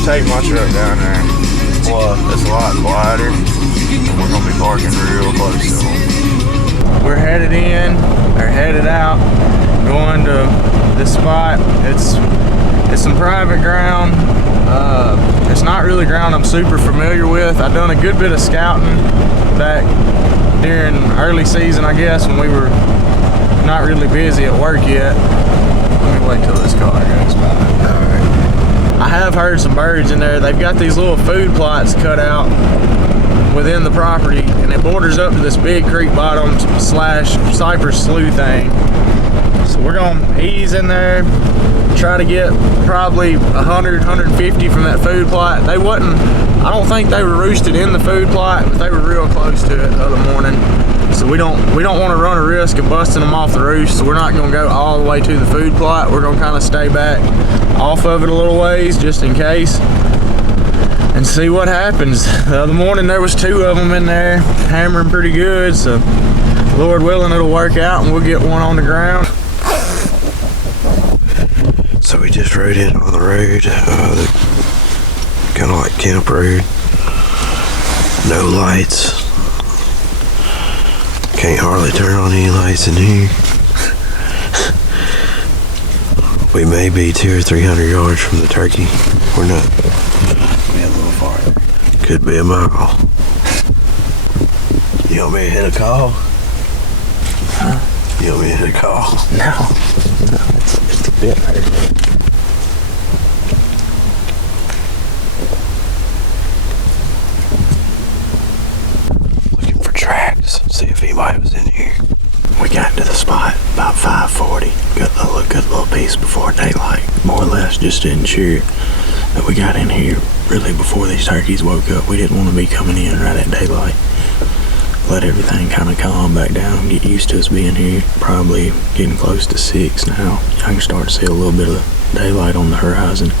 just take my truck down there. Well, it's a lot quieter, and we're gonna be parking real close to them. We're headed in, or headed out, going to this spot. It's some private ground. It's not really ground I'm super familiar with. I've done a good bit of scouting back during early season, I guess, when we were not really busy at work yet. Let me wait till this car goes by. Alright. I have heard some birds in there. They've got these little food plots cut out within the property, and it borders up to this big creek bottom / cypress slough thing. So we're gonna ease in there, try to get probably 100, 150 from that food plot. They wasn't, I don't think they were roosted in the food plot, but they were real close to it the other morning. So we don't want to run a risk of busting them off the roost, so we're not gonna go all the way to the food plot. We're gonna kind of stay back off of it a little ways just in case and see what happens. The other morning there was 2 of them in there hammering pretty good, so Lord willing it'll work out and we'll get one on the ground. So we just rode in on the road, kind of like camp road, no lights, can't hardly turn on any lights in here. We may be 200 or 300 yards from the turkey. We're not. Be a little farther. Could be a mile. You want me to hit a call? Huh? You want me to hit a call? No, it's a bit early. Looking for tracks, see if anybody was in here. We got to the spot about 5:40. Got a good little piece before daylight, more or less, just to ensure that we got in here really before these turkeys woke up. We didn't want to be coming in right at daylight. Let everything kind of calm back down, get used to us being here. Probably getting close to 6 now. I can start to see a little bit of daylight on the horizon.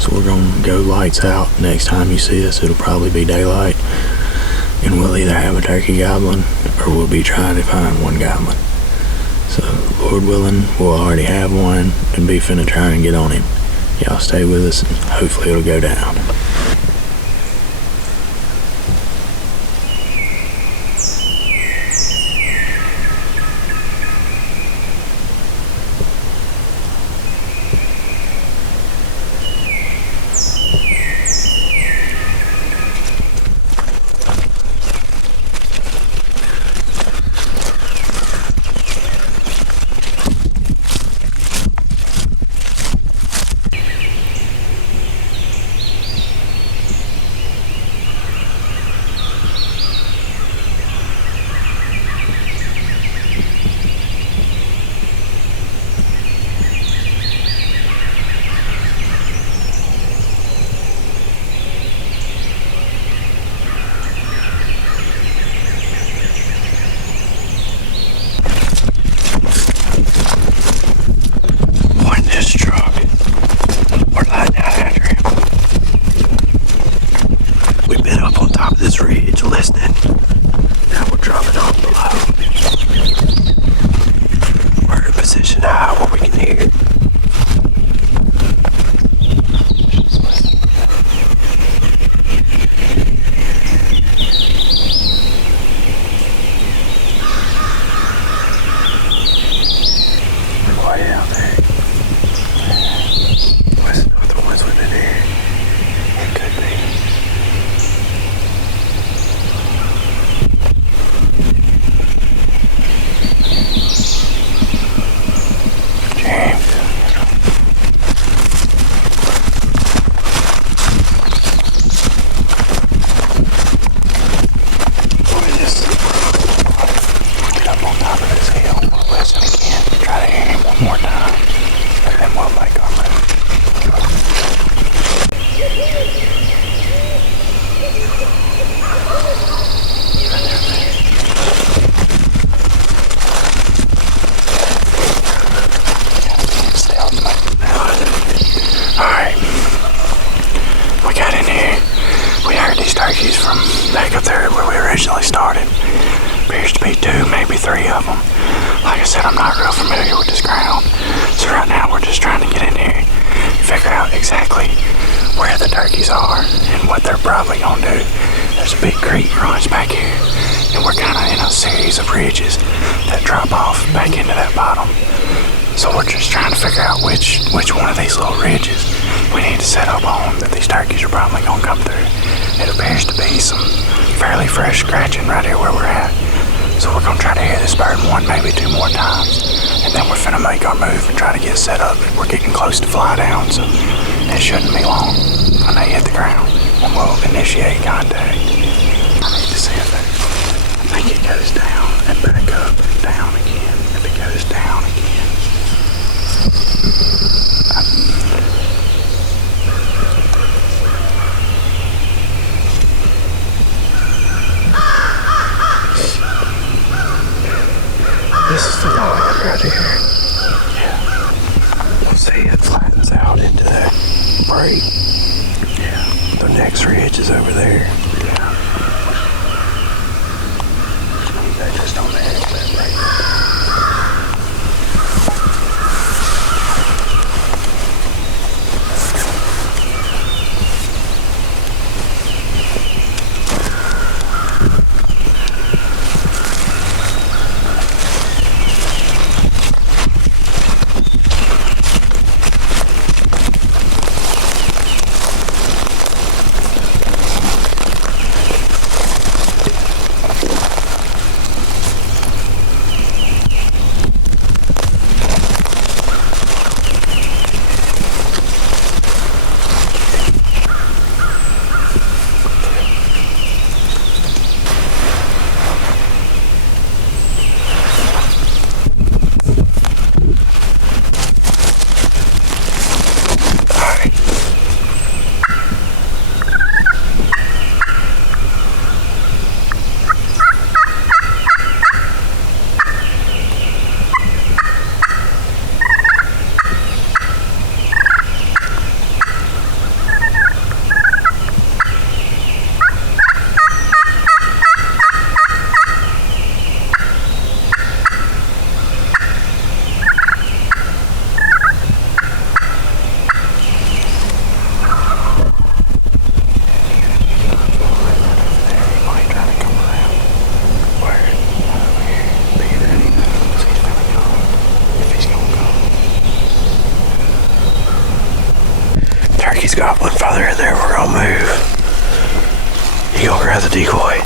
So we're gonna go lights out. Next time you see us, it'll probably be daylight. And we'll either have a turkey gobbling or we'll be trying to find one gobbling. So Lord willing, we'll already have one and be finna try and get on him. Y'all stay with us and hopefully it'll go down. originally started. Appears to be 2, maybe 3 of them. Like I said, I'm not real familiar with this ground. So right now we're just trying to get in here and figure out exactly where the turkeys are and what they're probably gonna do. There's a big creek runs back here, and we're kind of in a series of ridges that drop off back into that bottom. So we're just trying to figure out which one of these little ridges we need to set up on that these turkeys are probably gonna come through. It appears to be some fairly fresh scratching right here where we're at. So we're gonna try to hear this bird one, maybe two more times, and then we're finna make our move and try to get set up. We're getting close to fly down, so it shouldn't be long when they hit the ground, and we'll initiate contact. I need to see if I think it goes down and back up and down again. If it goes down again. This is the line right here. Yeah. You'll see it flattens out into that break. Yeah. The next ridge is over there. Yeah. They're just on the edge of that break. Goblin farther in there, we're gonna move. You gonna grab the decoy?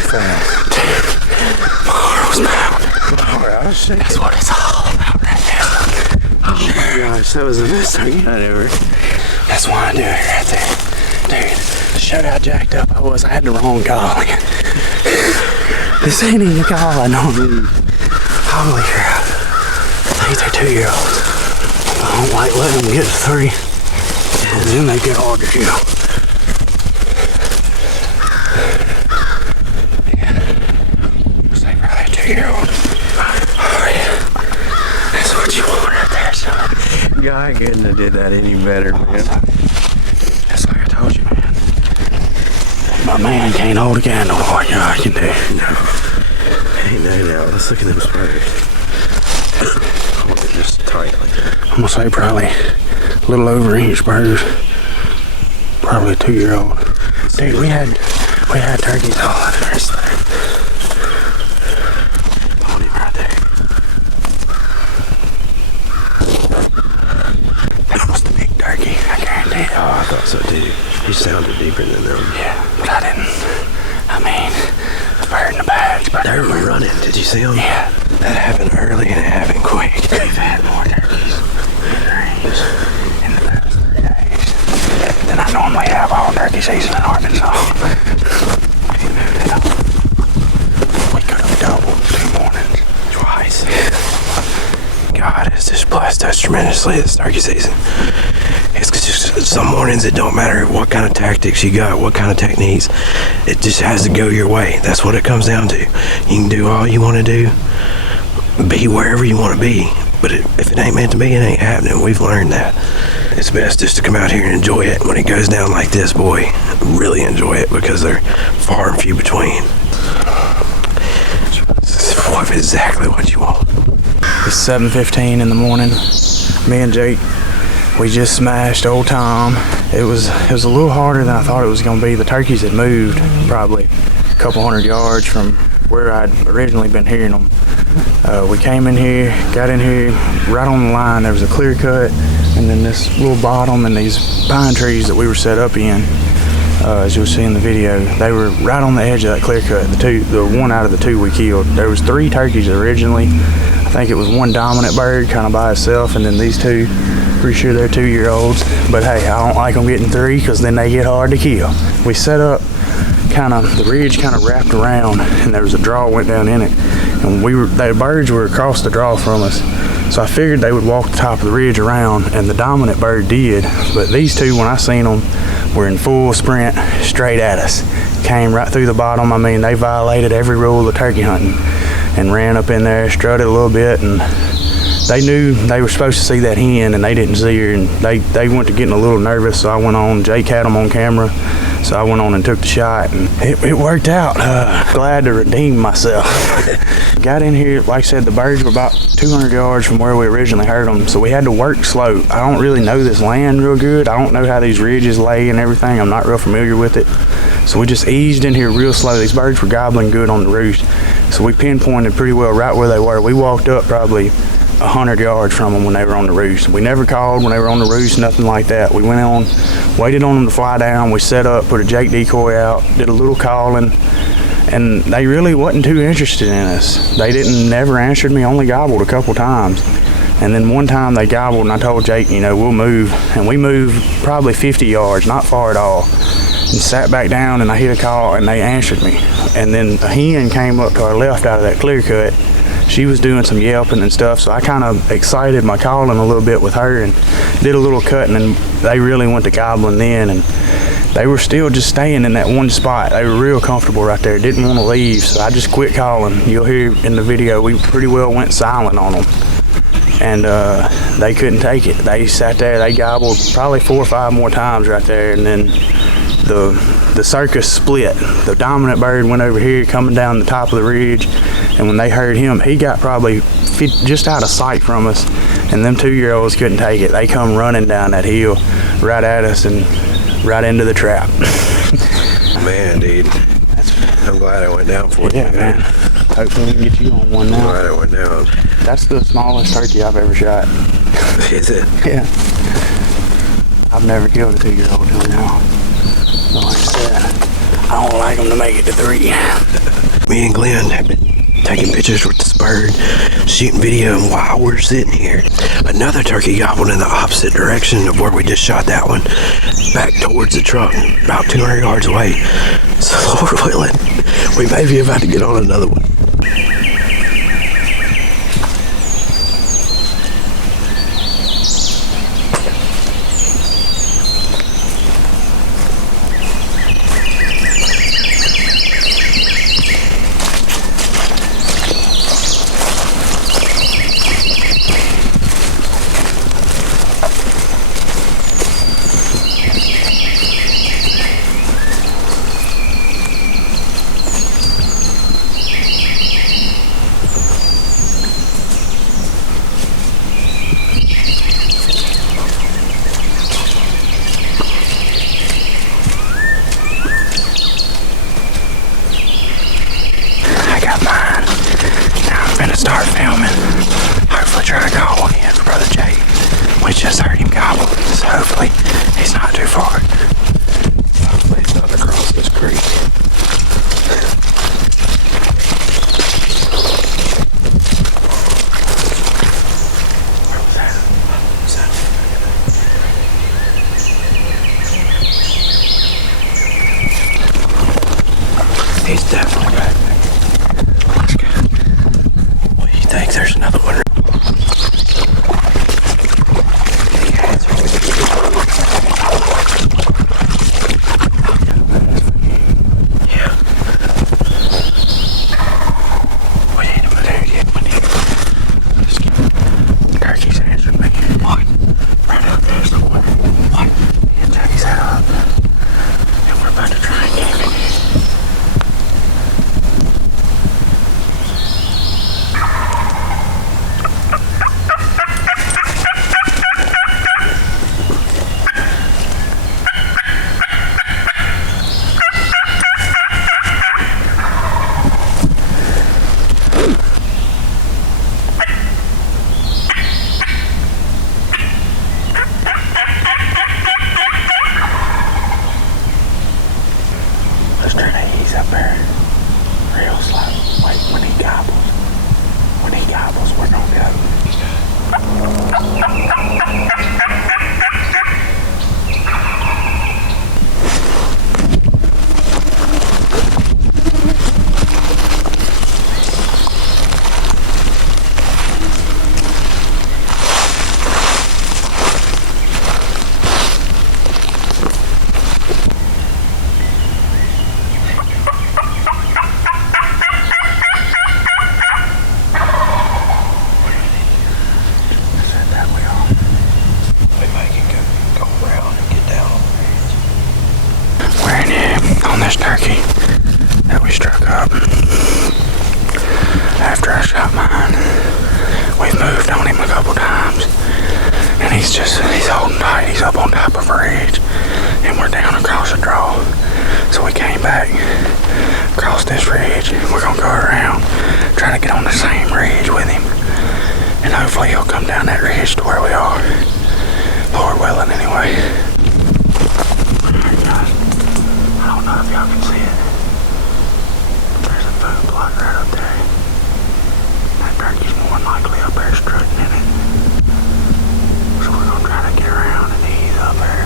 so fast. My heart was pounding. My heart, I was shaking. That's what it's all about right now. Oh my gosh, that was the best turkey I'd ever. That's why I do it right there. Dude, to show how jacked up I was, I had the wrong call in. This ain't even the call I normally. Holy crap. These are 2-year-olds. I don't like letting them get to 3. And then they get hard to kill. Yeah. Stay right at 2-year-old. Oh yeah. That's what you want right there, son. God couldn't have did that any better, man. That's like I told you, man. My man can't hold a candle to what I can do. Ain't no doubt. Let's look at them spurs. Oh, they're just tight like that. I'm gonna say probably a little over inch birds. Probably a 2-year-old. Dude, we had turkeys all over there. Pony right there. That was the big turkey, I guarantee it. Oh, I thought so too. You sounded deeper than them. Yeah, but I didn't. I mean, the bird in the bags. They were running. Did you see them? Yeah. That happened early and it happened quick. We've had more turkeys in range in the past 3 days than I normally have all turkey season in Arkansas. We could have doubled 2 mornings. Twice. God has just blessed us tremendously this turkey season. It's just some mornings it don't matter what kind of tactics you got, what kind of techniques. It just has to go your way. That's what it comes down to. You can do all you want to do, be wherever you want to be, but if it ain't meant to be, it ain't happening. We've learned that. It's best just to come out here and enjoy it. When it goes down like this, boy, really enjoy it because they're far and few between. It's exactly what you want. It's 7:15 in the morning. Me and Jake, we just smashed old Tom. It was a little harder than I thought it was going to be. The turkeys had moved probably a couple 100 yards from where I'd originally been hearing them. We came in here, got in here, right on the line. There was a clear cut, and then this little bottom and these pine trees that we were set up in. As you'll see in the video, they were right on the edge of that clear cut. The one out of the 2 we killed. There was 3 turkeys originally. I think it was one dominant bird kind of by itself, and then these 2. Pretty sure they're 2-year-olds. But hey, I don't like them getting 3 because then they get hard to kill. We set up the ridge kind of wrapped around, and there was a draw went down in it, and the birds were across the draw from us. So I figured they would walk the top of the ridge around, and the dominant bird did. But these 2, when I seen them, were in full sprint straight at us. Came right through the bottom. I mean, they violated every rule of turkey hunting and ran up in there, strutted a little bit, and they knew they were supposed to see that hen, and they didn't see her, and they went to getting a little nervous. So I went on. Jake had them on camera, so I went on and took the shot, and it worked out. Glad to redeem myself. Got in here, like I said, the birds were about 200 yards from where we originally heard them, so we had to work slow. I don't really know this land real good. I don't know how these ridges lay and everything. I'm not real familiar with it. So we just eased in here real slow. These birds were gobbling good on the roost, so we pinpointed pretty well right where they were. We walked up probably 100 yards from them when they were on the roost. We never called when they were on the roost, nothing like that. We went on, waited on them to fly down. We set up, put a Jake decoy out, did a little calling, and they really wasn't too interested in us. They never answered me, only gobbled a couple times. And then one time they gobbled, and I told Jake, we'll move. And we moved probably 50 yards, not far at all, and sat back down, and I hit a call, and they answered me. And then a hen came up to our left out of that clear cut. She was doing some yelping and stuff, so I kind of excited my calling a little bit with her and did a little cutting, and they really went to gobbling then, and they were still just staying in that one spot. They were real comfortable right there, didn't want to leave, so I just quit calling. You'll hear in the video, we pretty well went silent on them, and they couldn't take it. They sat there, they gobbled probably 4 or 5 more times right there, and then the circus split. The dominant bird went over here coming down the top of the ridge, and when they heard him, he got probably just out of sight from us, and them 2-year-olds couldn't take it. They come running down that hill right at us and right into the trap. Man, dude, I'm glad I went down for you. Yeah, man. Hopefully we can get you on one now. I'm glad I went down. That's the smallest turkey I've ever shot. Is it? Yeah. I've never killed a 2-year-old till now. So like I said, I I don't like them to make it to 3. Me and Glenn have been taking pictures with this bird, shooting video, and while we're sitting here, another turkey gobbled in the opposite direction of where we just shot that one, back towards the truck, about 200 yards away. So Lord willing, we may be about to get on another one. Start filming. Hopefully try to gobble again for Brother Jay. We just heard him gobble, so hopefully he's not too far. Hopefully it's not across this creek. Where was that? Was that? He's definitely back there. Let's go. What do you think? There's another one. Yeah. We need to move yet. Turkey's answered me. What? Right up there's the one. What? Me and Jackie's set up. And we're about to try and game it. Let's try to ease up there real slow. Wait, when he gobbles, we're gonna go. On this turkey that we struck up after I shot mine. We've moved on him a couple times and he's holding tight. He's up on top of a ridge and we're down across a draw. So we came back across this ridge. We're gonna go around, try to get on the same ridge with him, and hopefully he'll come down that ridge to where we are. Lord willing, anyway. I don't know if y'all can see it. There's a food plot right up there. That turkey's more than likely up there strutting in it. So we're gonna try to get around and ease up there.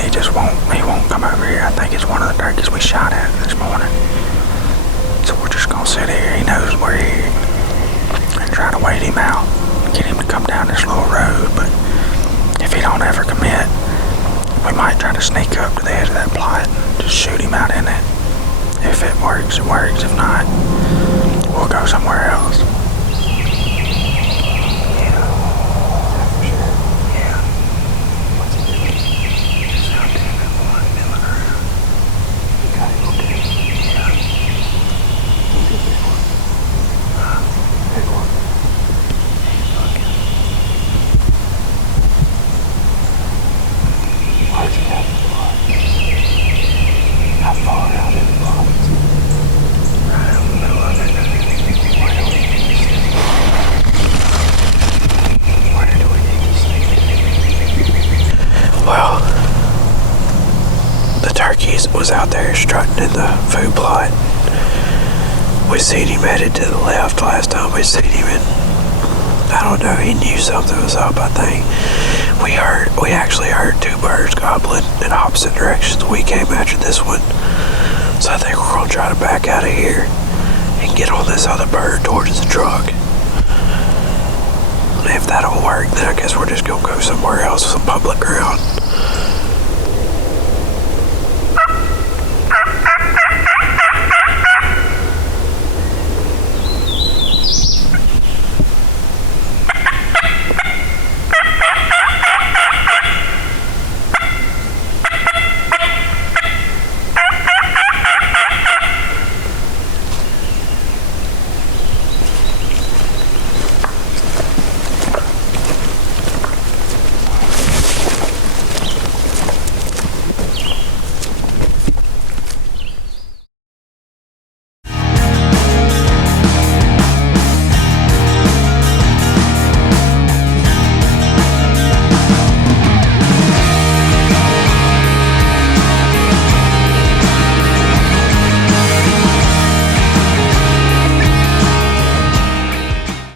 he won't come over here. I think it's one of the turkeys we shot at this morning. So we're just gonna sit here. He knows we're here and try to wait him out, get him to come down this little road. But if he don't ever commit, we might try to sneak up to the edge of that plot and just shoot him out in it. If it works, it works. If not, we'll go somewhere else. How far out in the plot is it? Right in the middle of it. Where do we need to sneak? Where do we need to sneak? Well, the turkeys was out there strutting in the food plot. We seen him headed to the left last time we seen him, and I don't know, he knew something was up, I think. We actually heard two birds gobbling in opposite directions. We came after this one. So I think we're gonna try to back out of here and get on this other bird towards the truck. And if that don't work, then I guess we're just gonna go somewhere else, some public ground.